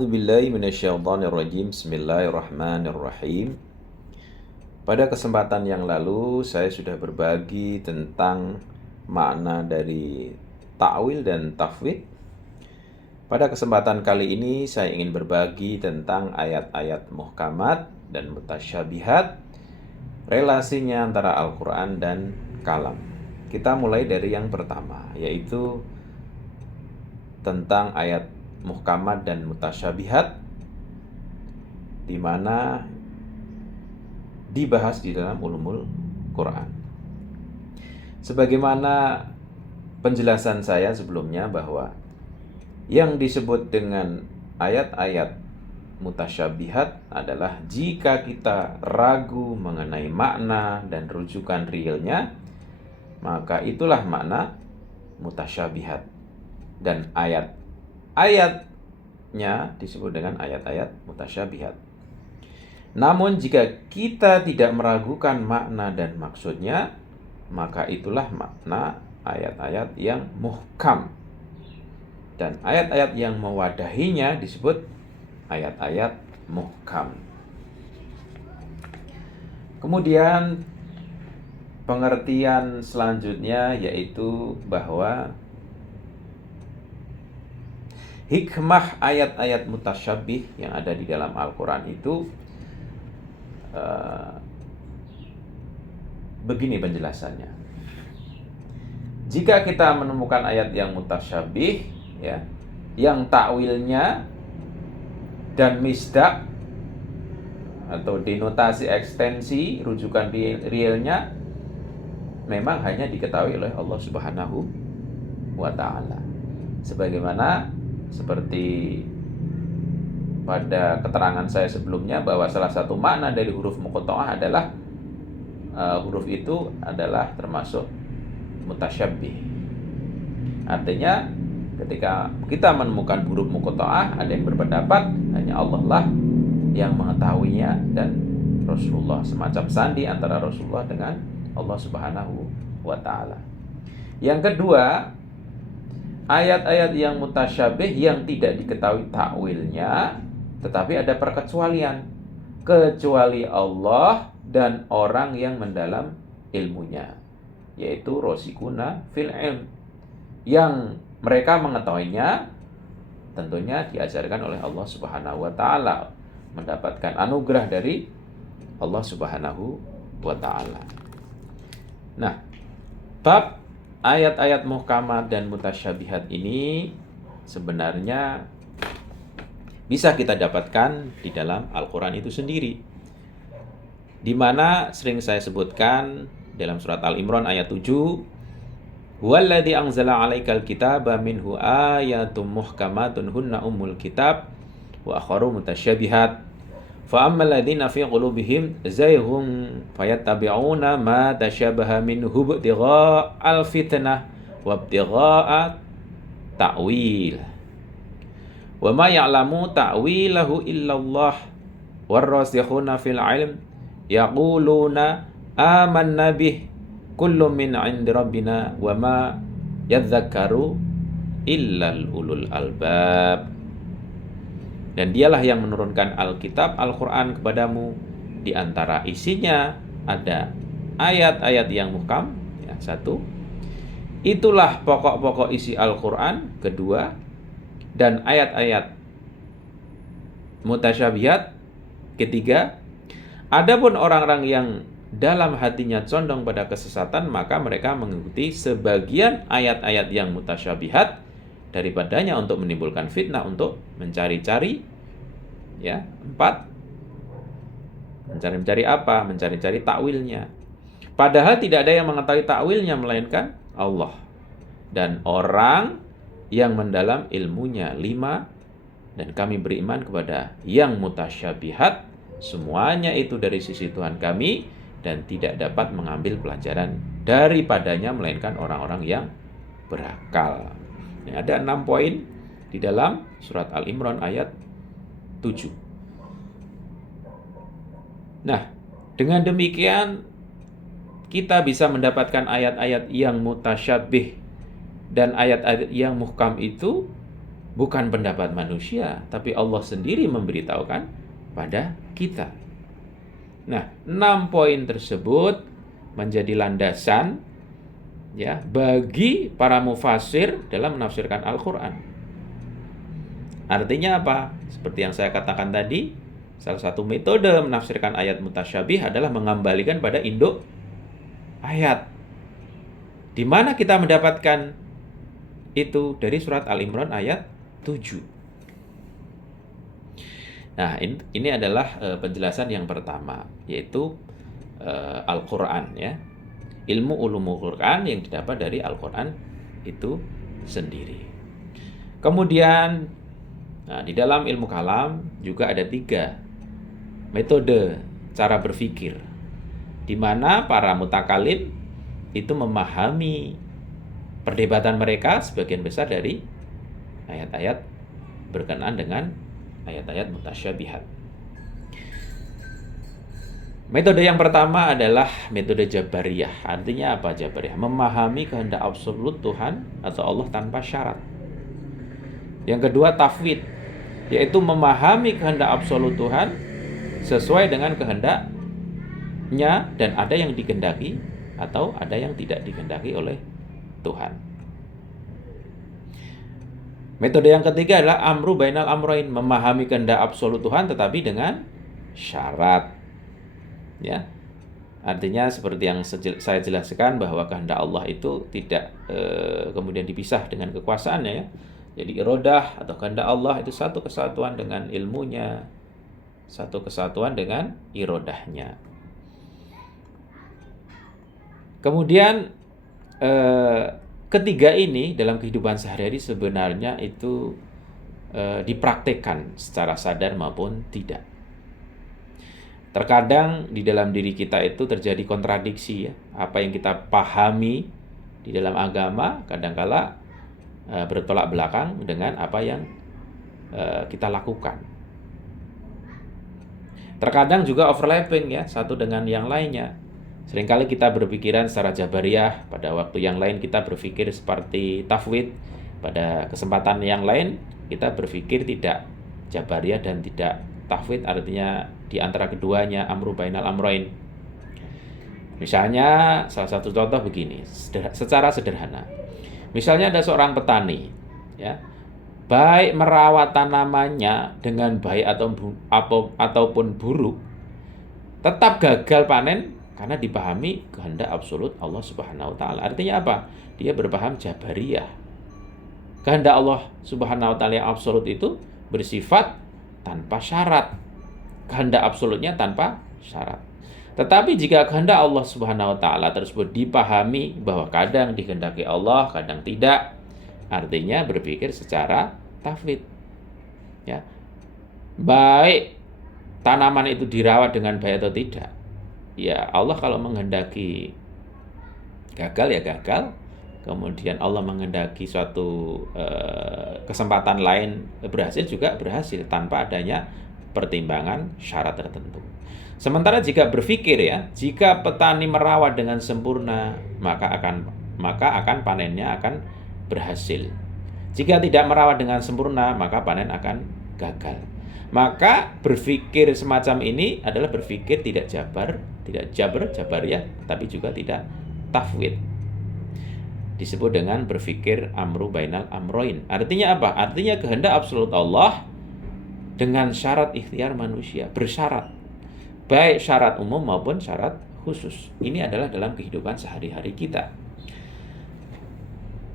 A'udzubillahi minasyaitonirrajim. Bismillahirrahmanirrahim. Pada kesempatan yang lalu saya sudah berbagi tentang makna dari ta'wil dan tafwid. Pada kesempatan kali ini saya ingin berbagi tentang ayat-ayat muhkamat dan mutasyabihat, relasinya antara Al-Quran dan kalam. Kita mulai dari yang pertama, yaitu tentang ayat muhkamat dan mutasyabihat, di mana dibahas di dalam ulumul Quran. Sebagaimana penjelasan saya sebelumnya bahwa yang disebut dengan ayat-ayat mutasyabihat adalah jika kita ragu mengenai makna dan rujukan realnya, maka itulah makna mutasyabihat. Dan ayatnya disebut dengan ayat-ayat mutasyabihat. Namun jika kita tidak meragukan makna dan maksudnya, maka itulah makna ayat-ayat yang muhkam. Dan ayat-ayat yang mewadahinya disebut ayat-ayat muhkam. Kemudian pengertian selanjutnya yaitu bahwa hikmah ayat-ayat mutasyabih yang ada di dalam Al-Quran itu begini penjelasannya. Jika kita menemukan ayat yang mutasyabih, ya, yang takwilnya dan misdak atau denotasi ekstensi rujukan realnya memang hanya diketahui oleh Allah Subhanahu wa ta'ala. Sebagaimana seperti pada keterangan saya sebelumnya bahwa salah satu makna dari huruf muqatta'ah adalah huruf itu adalah termasuk mutasyabbih. Artinya ketika kita menemukan huruf muqatta'ah, ada yang berpendapat hanya Allah lah yang mengetahuinya dan Rasulullah, semacam sandi antara Rasulullah dengan Allah Subhanahu wa ta'ala. Yang kedua, ayat-ayat yang mutasyabih yang tidak diketahui takwilnya, tetapi ada perkecualian, kecuali Allah dan orang yang mendalam ilmunya, yaitu rosikuna fil ilm, yang mereka mengetahuinya tentunya diajarkan oleh Allah Subhanahu wa ta'ala, mendapatkan anugerah dari Allah Subhanahu wa ta'ala. Nah, bab ayat-ayat muhkamat dan mutasyabihat ini sebenarnya bisa kita dapatkan di dalam Al-Quran itu sendiri, di mana sering saya sebutkan dalam surat Al-Imran ayat 7, huwallazi anzala 'alaikal kitaba minhu ayatum muhkamatun hunna ummul kitab wa akharu mutasyabihat fa ammal ladzina fi qulubihim zayghun fayattabi'una ma tasyabaha minhu ibtigha'al fitnah wa ibtigha'a ta'wil wa ma ya'lamu ta'wilahu illallah warrasikhuna fil ilm yaquluna amanna bih kullu min 'indi rabbina wa ma yadhakkaru illal ulul albab. Dan dialah yang menurunkan Alkitab, Al-Quran kepadamu. Di antara isinya ada ayat-ayat yang muhkam, ya, satu. Itulah pokok-pokok isi Al-Quran, kedua. Dan ayat-ayat mutasyabihat, ketiga. Adapun orang-orang yang dalam hatinya condong pada kesesatan, maka mereka mengikuti sebagian ayat-ayat yang mutasyabihat daripadanya untuk menimbulkan fitnah, untuk mencari-cari, ya, empat, mencari-cari apa? Mencari-cari takwilnya. Padahal tidak ada yang mengetahui takwilnya melainkan Allah dan orang yang mendalam ilmunya. 5, dan kami beriman kepada yang mutasyabihat, semuanya itu dari sisi Tuhan kami, dan tidak dapat mengambil pelajaran daripadanya melainkan orang-orang yang berakal. Ada 6 poin di dalam surat Al-Imran ayat 7. Nah, dengan demikian kita bisa mendapatkan ayat-ayat yang mutasyabih dan ayat-ayat yang muhkam itu bukan pendapat manusia, tapi Allah sendiri memberitahukan pada kita. Nah, 6 poin tersebut menjadi landasan ya bagi para mufassir dalam menafsirkan Al-Qur'an. Artinya apa? Seperti yang saya katakan tadi, salah satu metode menafsirkan ayat mutasyabih adalah mengembalikan pada induk ayat. Di mana kita mendapatkan itu? Dari surat Al-Imran ayat 7. Nah, ini adalah penjelasan yang pertama, yaitu Al-Qur'an ya. Ilmu ulumul Qur'an yang didapat dari Al-Qur'an itu sendiri. Kemudian di dalam ilmu kalam juga ada 3 metode cara berpikir, di mana para mutakalim itu memahami perdebatan mereka sebagian besar dari ayat-ayat berkenaan dengan ayat-ayat mutasyabihat. Metode yang pertama adalah metode Jabariyah. Artinya apa Jabariyah? Memahami kehendak absolut Tuhan atau Allah tanpa syarat. Yang kedua tafwid, yaitu memahami kehendak absolut Tuhan sesuai dengan kehendaknya, dan ada yang dikehendaki atau ada yang tidak dikehendaki oleh Tuhan. Metode yang ketiga adalah amru bainal amroin, memahami kehendak absolut Tuhan tetapi dengan syarat. Ya. Artinya seperti yang saya jelaskan bahwa kehendak Allah itu tidak kemudian dipisah dengan kekuasaannya ya. Jadi iradah atau kehendak Allah itu satu kesatuan dengan ilmunya, satu kesatuan dengan iradahnya. Kemudian ketiga ini dalam kehidupan sehari-hari sebenarnya itu dipraktekkan secara sadar maupun tidak. Terkadang di dalam diri kita itu terjadi kontradiksi ya. Apa yang kita pahami di dalam agama kadangkala bertolak belakang dengan apa yang kita lakukan. Terkadang juga overlapping ya, satu dengan yang lainnya. Seringkali kita berpikiran secara Jabariyah, pada waktu yang lain kita berpikir seperti tafwid, pada kesempatan yang lain kita berpikir tidak Jabariyah dan tidak tafwid, artinya di antara keduanya amru bainal amroin. Misalnya salah satu contoh begini, secara sederhana. Misalnya ada seorang petani ya, baik merawat tanamannya dengan baik ataupun buruk, tetap gagal panen karena dipahami kehendak absolut Allah Subhanahu wa taala. Artinya apa? Dia berpaham Jabariyah. Kehendak Allah Subhanahu wa taala yang absolut itu bersifat tanpa syarat. Kehendak absolutnya tanpa syarat. Tetapi jika kehendak Allah Subhanahu wa taala tersebut dipahami bahwa kadang dikehendaki Allah, kadang tidak, artinya berpikir secara tafwid. Ya. Baik tanaman itu dirawat dengan baik atau tidak. Ya Allah kalau menghendaki gagal ya gagal, kemudian Allah menghendaki suatu kesempatan lain berhasil juga berhasil tanpa adanya pertimbangan syarat tertentu. Sementara jika berpikir ya, jika petani merawat dengan sempurna maka akan panennya akan berhasil. Jika tidak merawat dengan sempurna maka panen akan gagal. Maka berpikir semacam ini adalah berpikir tidak Jabariyah, tapi juga tidak tafwid. Disebut dengan berpikir amru bainal amroin. Artinya apa? Artinya kehendak absolut Allah dengan syarat ikhtiar manusia, bersyarat. Baik syarat umum maupun syarat khusus. Ini adalah dalam kehidupan sehari-hari kita.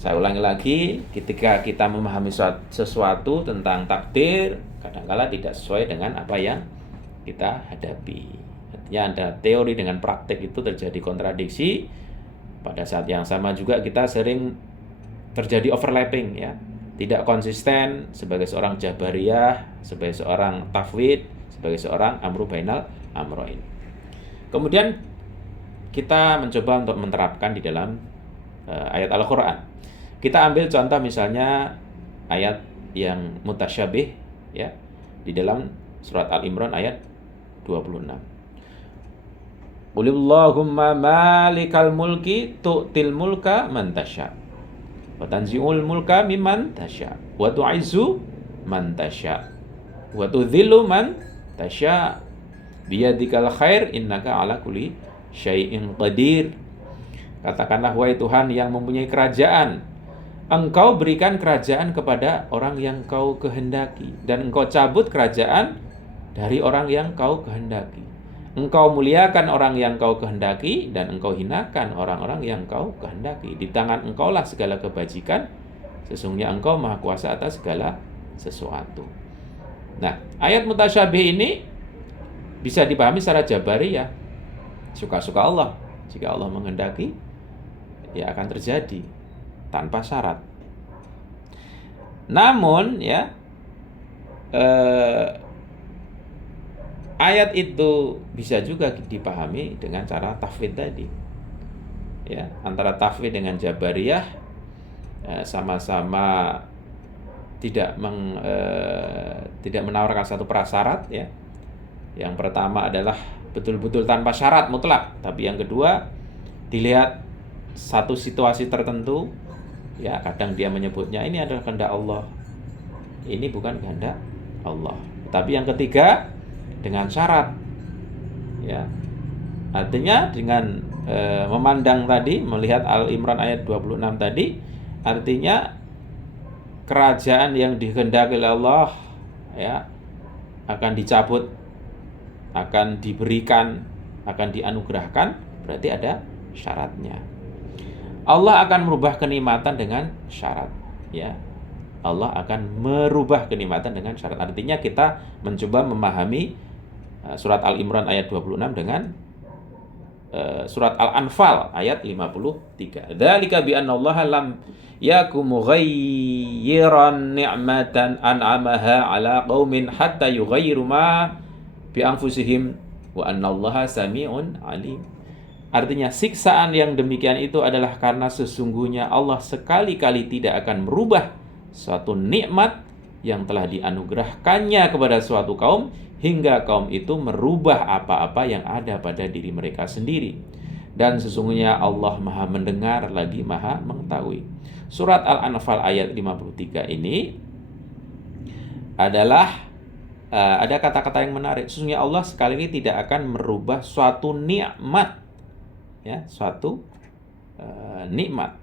Saya ulangi lagi, ketika kita memahami sesuatu tentang takdir, kadangkala tidak sesuai dengan apa yang kita hadapi. Artinya ada teori dengan praktek itu terjadi kontradiksi. Pada saat yang sama juga kita sering terjadi overlapping ya. Tidak konsisten sebagai seorang Jabariyah, sebagai seorang tafwid, sebagai seorang amru bainal amroin. Kemudian kita mencoba untuk menerapkan di dalam ayat Al-Qur'an. Kita ambil contoh misalnya ayat yang mutasyabih ya di dalam surat Al-Imran ayat 26. Qulillahumma malikal mulki tu'til mulka man tasya. wa tanzi'ul mulka mimman tasya wa tu'izzu man tasya wa tudhillu man tasya biyadikal khair innaka ala kulli syai'in qadir. Katakanlah, wahai Tuhan yang mempunyai kerajaan, Engkau berikan kerajaan kepada orang yang Kau kehendaki, dan Engkau cabut kerajaan dari orang yang Kau kehendaki. Engkau muliakan orang yang Kau kehendaki, dan Engkau hinakan orang-orang yang Kau kehendaki. Di tangan Engkaulah segala kebajikan, sesungguhnya Engkau maha kuasa atas segala sesuatu. Nah, ayat mutasyabih ini bisa dipahami secara jabariyah. Suka-suka Allah. Jika Allah menghendaki, ya akan terjadi tanpa syarat. Namun ya, ayat itu bisa juga dipahami dengan cara tafwid tadi. Ya, antara tafwid dengan jabariyah sama-sama tidak menawarkan satu prasyarat ya. Yang pertama adalah betul-betul tanpa syarat mutlak, tapi yang kedua dilihat satu situasi tertentu, ya kadang dia menyebutnya ini adalah kehendak Allah, ini bukan kehendak Allah. Tapi yang ketiga dengan syarat, ya artinya dengan memandang tadi, melihat Al-Imran ayat 26 tadi, artinya kerajaan yang dikehendaki oleh Allah ya akan dicabut, akan diberikan, akan dianugerahkan, berarti ada syaratnya. Allah akan merubah kenikmatan dengan syarat, ya. Allah akan merubah kenikmatan dengan syarat. Artinya kita mencoba memahami surat Al-Imran ayat 26 dengan surat Al-Anfal ayat 53. Dzalika bi anna Allah lam yakum mughayyiran ni'matan an'amaha 'ala qaumin hatta yughayyiru ma bi anfusihim wa annallaha sami'un alim. Artinya siksaan yang demikian itu adalah karena sesungguhnya Allah sekali-kali tidak akan merubah suatu nikmat yang telah dianugerahkannya kepada suatu kaum hingga kaum itu merubah apa-apa yang ada pada diri mereka sendiri. Dan sesungguhnya Allah Maha mendengar lagi Maha mengetahui. Surat Al-Anfal ayat 53 ini adalah ada kata-kata yang menarik. Sesungguhnya Allah sekali ini tidak akan merubah suatu nikmat, ya, suatu nikmat.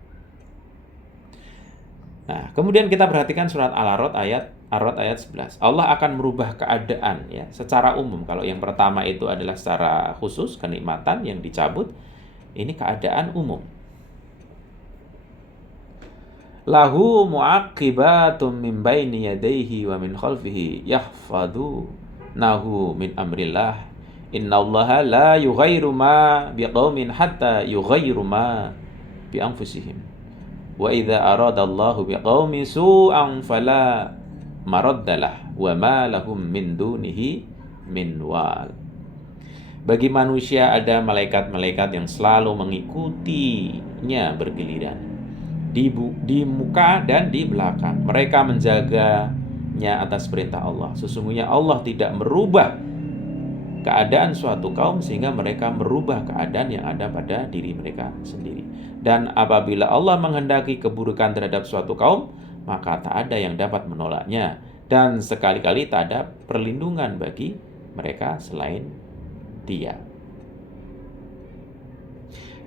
Nah, kemudian kita perhatikan surat Al-A'raf ayat 11. Allah akan merubah keadaan ya secara umum. Kalau yang pertama itu adalah secara khusus kenikmatan yang dicabut, ini keadaan umum. Lahu mu'aqibatum min baini yadayhi wa min khalfihi yahfadunahu min amrillah. Innallaha la yughayyiru ma biqaumin hatta yughayyiru ma bi anfusihim. Wa idza aradallahu biqaumi su'an fala maraddalah wa ma lahum min dunihi min wal. Bagi manusia ada malaikat-malaikat yang selalu mengikutinya bergiliran di muka dan di belakang. Mereka menjaganya atas perintah Allah. Sesungguhnya Allah tidak merubah keadaan suatu kaum sehingga mereka merubah keadaan yang ada pada diri mereka sendiri. Dan apabila Allah menghendaki keburukan terhadap suatu kaum, maka tak ada yang dapat menolaknya, dan sekali-kali tak ada perlindungan bagi mereka selain Dia.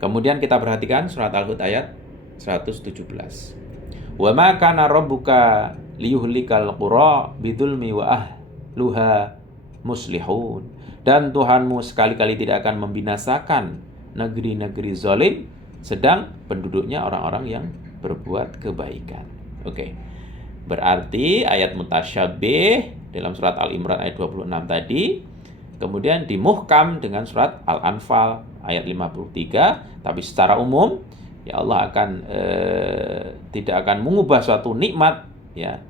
Kemudian kita perhatikan surat Al-Hud ayat 117. Wa ma kana rabbuka liyuhlikal qura bidzulmi wa ahluha muslihun. Dan Tuhanmu sekali-kali tidak akan membinasakan negeri-negeri zalim, sedang penduduknya orang-orang yang berbuat kebaikan. Oke. Berarti ayat mutasyabih dalam surat Al-Imran ayat 26 tadi kemudian dimuhkam dengan surat Al-Anfal ayat 53, tapi secara umum ya Allah akan tidak akan mengubah suatu nikmat ya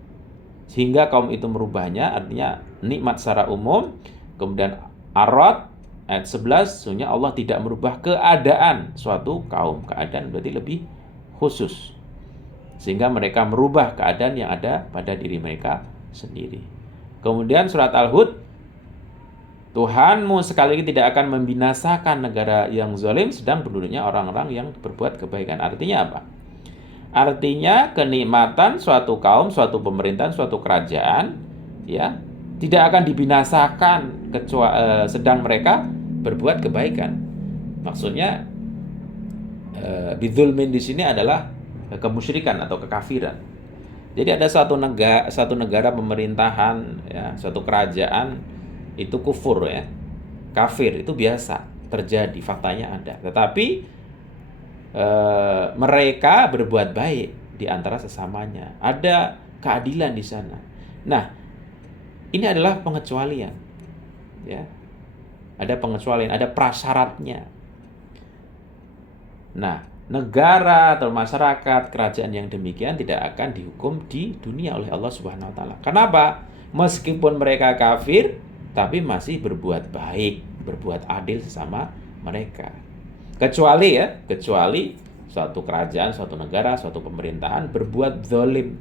sehingga kaum itu merubahnya, artinya nikmat secara umum. Kemudian Ar-Ra'd ayat 11, sesungguhnya Allah tidak merubah keadaan suatu kaum. Keadaan berarti lebih khusus, sehingga mereka merubah keadaan yang ada pada diri mereka sendiri. Kemudian surat Al-Hud, Tuhanmu sekali lagi tidak akan membinasakan negara yang zalim, sedang penduduknya orang-orang yang berbuat kebaikan. Artinya apa? Artinya kenikmatan suatu kaum, suatu pemerintahan, suatu kerajaan, ya, tidak akan dibinasakan kecuali sedang mereka berbuat kebaikan. Maksudnya bidzulmin di sini adalah kemusyrikan atau kekafiran. Jadi ada satu negara pemerintahan, ya, suatu kerajaan itu kufur, ya, kafir, itu biasa terjadi, faktanya ada. Tetapi mereka berbuat baik di antara sesamanya. Ada keadilan di sana. Nah, ini adalah pengecualian. Ya. Ada pengecualian, ada prasyaratnya. Nah, negara atau masyarakat, kerajaan yang demikian tidak akan dihukum di dunia oleh Allah Subhanahu wa taala. Kenapa? Meskipun mereka kafir, tapi masih berbuat baik, berbuat adil sesama mereka. Kecuali suatu kerajaan, suatu negara, suatu pemerintahan berbuat zalim.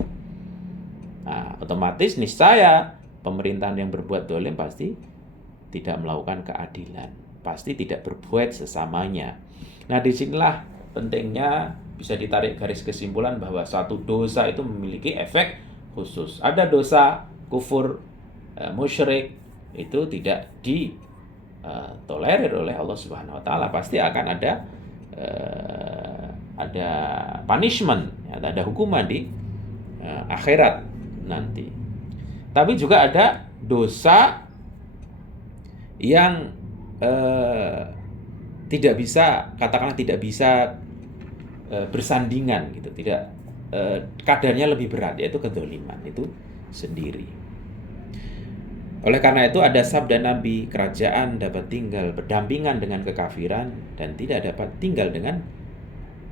Nah, otomatis niscaya pemerintahan yang berbuat zalim pasti tidak melakukan keadilan, pasti tidak berbuat sesamanya. Nah, disinilah pentingnya bisa ditarik garis kesimpulan bahwa suatu dosa itu memiliki efek khusus. Ada dosa kufur, musyrik, itu tidak tolerir oleh Allah Subhanahu wa taala, pasti akan ada punishment, ada hukuman di akhirat nanti. Tapi juga ada dosa yang tidak bisa, katakanlah tidak bisa bersandingan gitu, tidak kadarnya lebih berat, yaitu kedzaliman itu sendiri. Oleh karena itu ada sabda Nabi, kerajaan dapat tinggal berdampingan dengan kekafiran dan tidak dapat tinggal dengan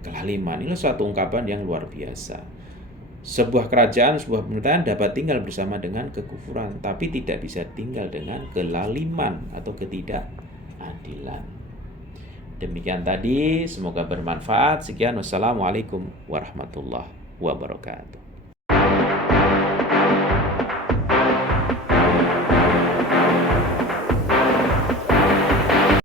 kelaliman. Ini suatu ungkapan yang luar biasa. Sebuah kerajaan, sebuah pemerintahan dapat tinggal bersama dengan kekufuran, tapi tidak bisa tinggal dengan kelaliman atau ketidakadilan. Demikian tadi, semoga bermanfaat. Sekian, wassalamualaikum warahmatullahi wabarakatuh.